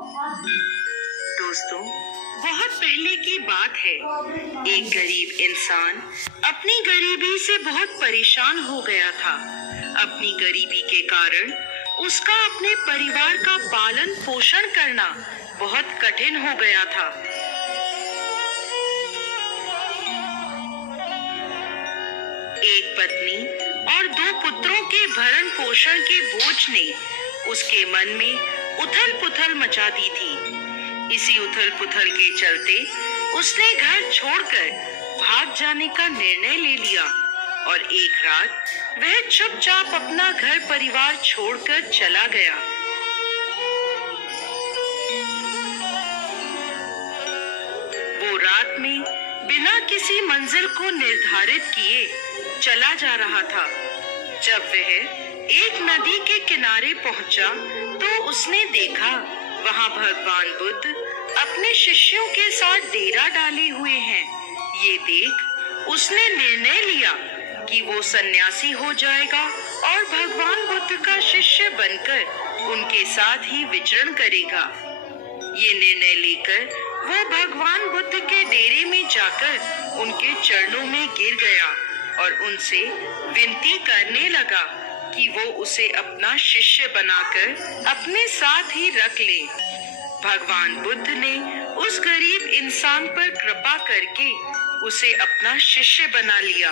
दोस्तों, बहुत पहले की बात है। एक गरीब इंसान अपनी गरीबी से बहुत परेशान हो गया था। अपनी गरीबी के कारण उसका अपने परिवार का पालन पोषण करना बहुत कठिन हो गया था। एक पत्नी और 2 पुत्रों के भरण पोषण के बोझ ने उसके मन में उथल पुथल मचा दी थी। इसी उथल पुथल के चलते उसने घर छोड़कर भाग जाने का निर्णय ले लिया और एक रात वह चुपचाप अपना घर परिवार छोड़कर चला गया। वो रात में बिना किसी मंजिल को निर्धारित किए चला जा रहा था। जब वह एक नदी के किनारे पहुंचा तो उसने देखा वहां भगवान बुद्ध अपने शिष्यों के साथ डेरा डाले हुए हैं। ये देख उसने निर्णय लिया कि वो सन्यासी हो जाएगा और भगवान बुद्ध का शिष्य बनकर उनके साथ ही विचरण करेगा। ये निर्णय लेकर वो भगवान बुद्ध के डेरे में जाकर उनके चरणों में गिर गया और उनसे विनती करने लगा कि वो उसे अपना शिष्य बनाकर अपने साथ ही रख ले। भगवान बुद्ध ने उस गरीब इंसान पर कृपा करके उसे अपना शिष्य बना लिया।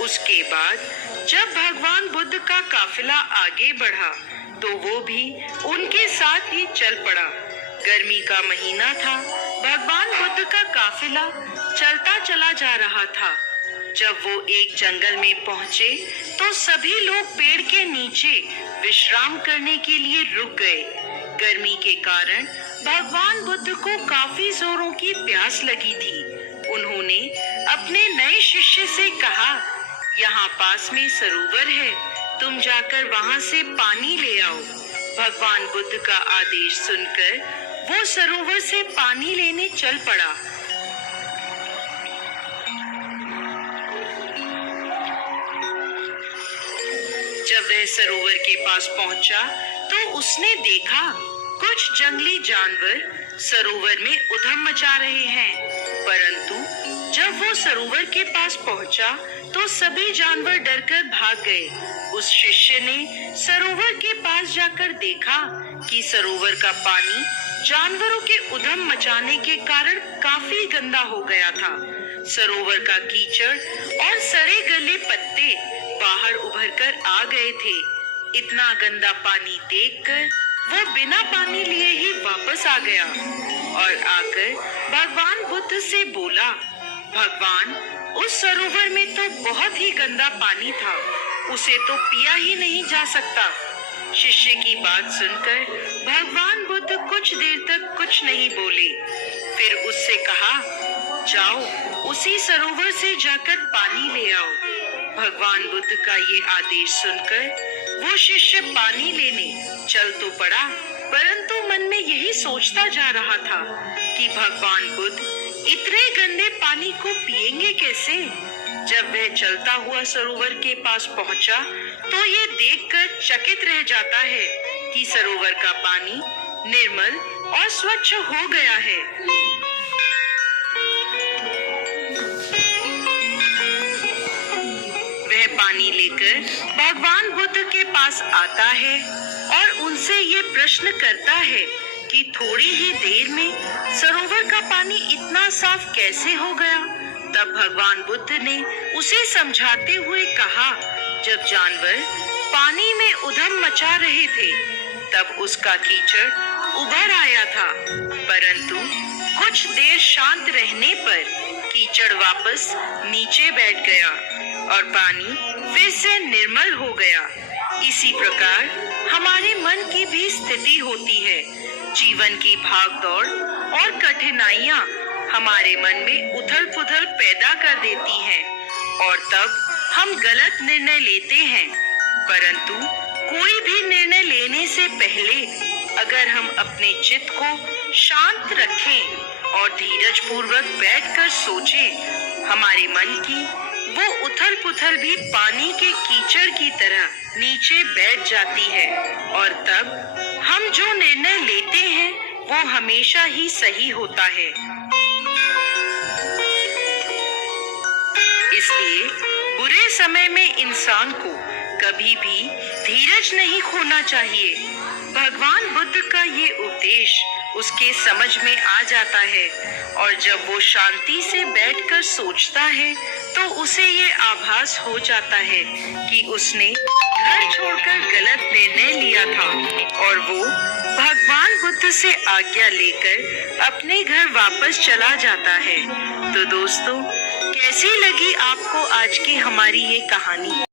उसके बाद जब भगवान बुद्ध का काफिला आगे बढ़ा तो वो भी उनके साथ ही चल पड़ा। गर्मी का महीना था। भगवान बुद्ध का काफिला चलता चला जा रहा था। जब वो एक जंगल में पहुंचे तो सभी लोग पेड़ के नीचे विश्राम करने के लिए रुक गए। गर्मी के कारण भगवान बुद्ध को काफी जोरों की प्यास लगी थी। उन्होंने अपने नए शिष्य से कहा, यहाँ पास में सरोवर है, तुम जाकर वहाँ से पानी ले आओ। भगवान बुद्ध का आदेश सुनकर वो सरोवर से पानी लेने चल पड़ा। जब वह सरोवर के पास पहुंचा तो उसने देखा कुछ जंगली जानवर सरोवर में उधम मचा रहे हैं। परंतु जब वो सरोवर के पास पहुंचा तो सभी जानवर डरकर भाग गए। उस शिष्य ने सरोवर के पास जाकर देखा कि सरोवर का पानी जानवरों के उधम मचाने के कारण काफी गंदा हो गया था। सरोवर का कीचड़ और सड़े गले पत्ते बाहर उभरकर आ गए थे। इतना गंदा पानी देखकर वो बिना पानी लिए ही वापस आ गया और आकर भगवान बुद्ध से बोला, भगवान, उस सरोवर में तो बहुत ही गंदा पानी था, उसे तो पिया ही नहीं जा सकता। शिष्य की बात सुनकर भगवान बुद्ध कुछ देर तक कुछ नहीं बोले। फिर उससे कहा, जाओ उसी सरोवर से जाकर पानी ले आओ। भगवान बुद्ध का ये आदेश सुनकर वो शिष्य पानी लेने चल तो पड़ा, परंतु मन में यही सोचता जा रहा था कि भगवान बुद्ध इतने गंदे पानी को पिएंगे कैसे। जब वह चलता हुआ सरोवर के पास पहुंचा तो ये देखकर चकित रह जाता है कि सरोवर का पानी निर्मल और स्वच्छ हो गया है। वह पानी लेकर भगवान बुद्ध के पास आता है और उनसे ये प्रश्न करता है कि थोड़ी ही देर में सरोवर का पानी इतना साफ कैसे हो गया। तब भगवान बुद्ध ने उसे समझाते हुए कहा, जब जानवर पानी में उधम मचा रहे थे तब उसका कीचड़ उभर आया था, परंतु कुछ देर शांत रहने पर कीचड़ वापस नीचे बैठ गया और पानी फिर से निर्मल हो गया। इसी प्रकार हमारे मन की भी स्थिति होती है। जीवन की भागदौड़ और कठिनाइयां हमारे मन में उथल पुथल पैदा कर देती हैं और तब हम गलत निर्णय लेते हैं। परंतु कोई भी निर्णय लेने से पहले अगर हम अपने चित्त को शांत रखें और धीरज पूर्वक बैठकर सोचें, हमारे मन की वो उथल पुथल भी पानी के कीचड़ की तरह नीचे बैठ जाती है और तब हम जो निर्णय लेते हैं वो वो हमेशा ही सही होता है। इसलिए बुरे समय में इंसान को कभी भी धीरज नहीं खोना चाहिए। भगवान बुद्ध का ये उपदेश उसके समझ में आ जाता है और जब वो शांति से बैठकर सोचता है तो उसे ये आभास हो जाता है कि उसने घर छोड़कर गलत निर्णय लिया था और वो भगवान बुद्ध से आज्ञा लेकर अपने घर वापस चला जाता है। तो दोस्तों, कैसी लगी आपको आज की हमारी ये कहानी?